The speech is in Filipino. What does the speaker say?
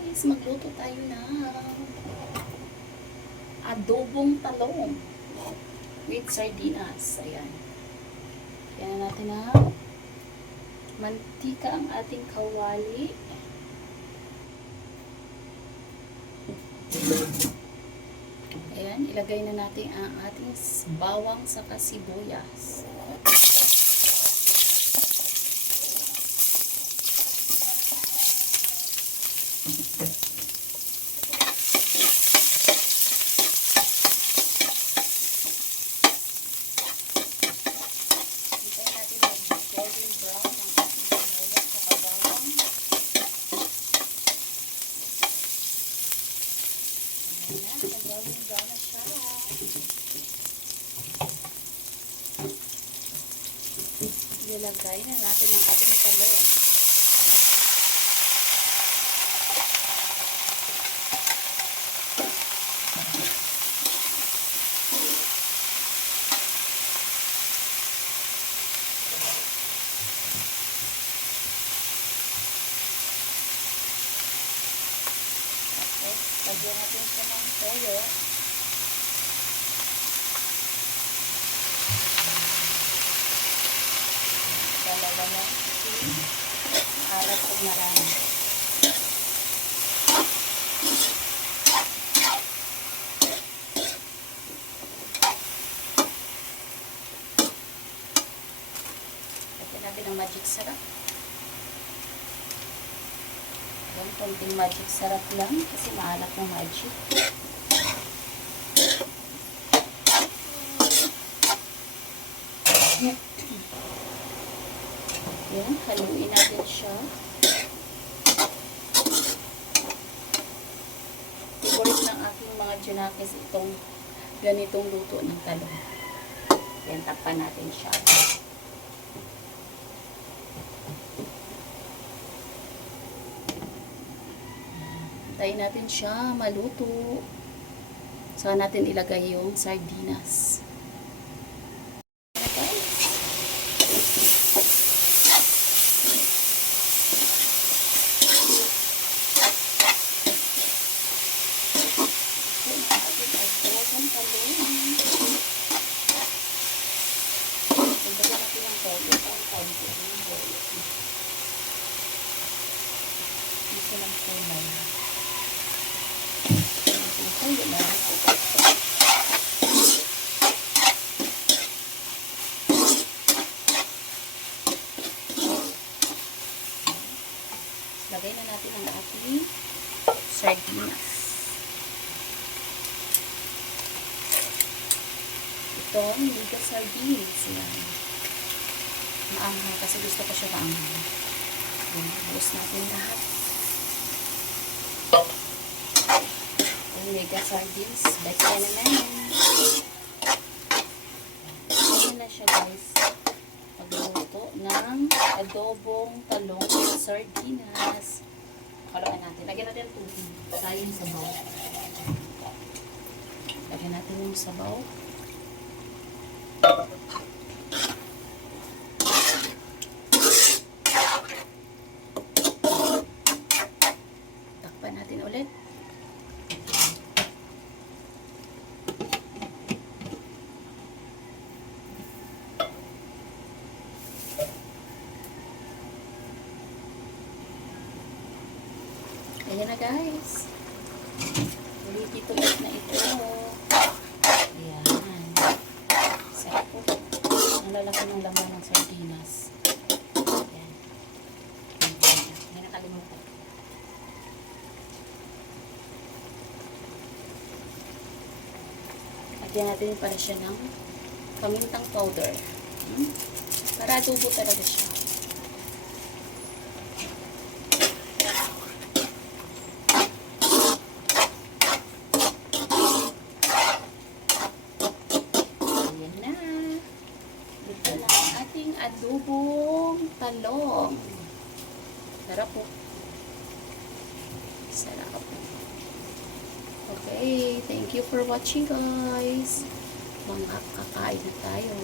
guys, magluto tayo ng adobong talong with sardinas. Ayan. Kaya natin na mantika ang ating kawali. Ayan, ilagay na natin ang ating bawang saka sibuyas. Nag-golden brown na siya. Ilagay na natin ang ating talong. Lagyan natin siya ng toyo. Dalawa na kasi alat kong marami. Lagyan natin ng magic sarap. Konting magic sarap lang kasi maalat ng magic. Yan, haluin natin siya. Favorite ng aking mga junakis itong ganitong luto ng talong. Yan, takpan natin siya. Tayo natin siya maluto. Saka natin ilagay yung sardinas. Gusto ng kulay. Lagay na natin ang ating sardinas. Ito, mega sardines. Yan. Maanghang kasi gusto ko siya maanghang. Buhos natin lahat. Mega sardines. Basta na yan. Ayan na siya guys. Magluto ng adobong talong with sardinas. Haluan natin. Lagyan natin ang tubig. Sayang sabaw. Lagyan natin yung sabaw. Takpan natin ulit. Ayan na guys. Ulit na ito. Ayan. Sarap po. Ang lalaki ng laman ng sardinas. Ayan. Ayan. Nakalimutan. Lagyan natin para siya ng pamintang powder. Para adobo talaga siya. Adobong talong. Sarap po. Sarap. Okay, thank you for watching guys. Mga kakain na tayo.